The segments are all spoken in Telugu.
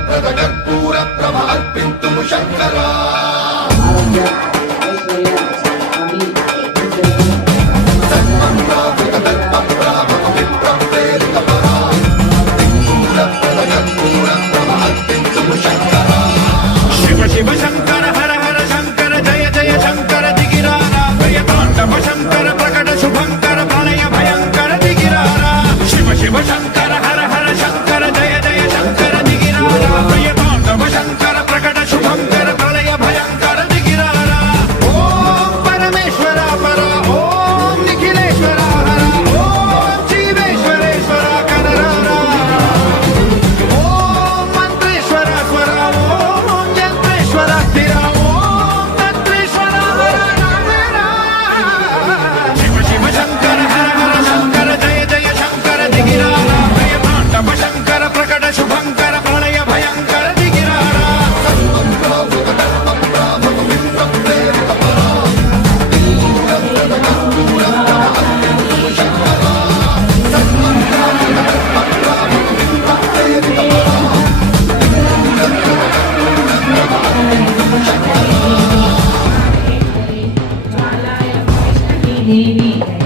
ప్రద కర్పూర ప్రభ అర్పింతుము శంకరా. శంకర. శంకర ప్రకట శుభంకర ప్రళయ భయంకర దిగిరారా. శివ శివ శంకర దేవి.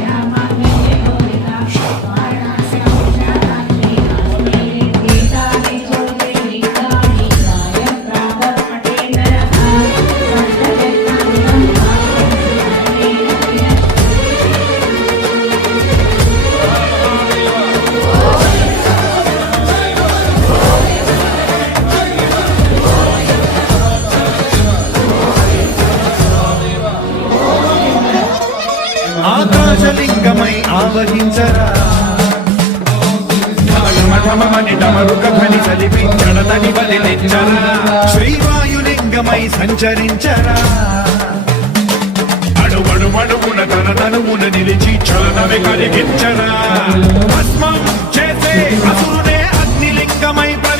వహించరా శ్రీవాయులింగమై సంచరించరా? అడువడువడువున తన తనువున నిలిచి చలనమే కలిగించరా? భస్మం చేసే అసురునే అగ్నిలింగమై ప్ర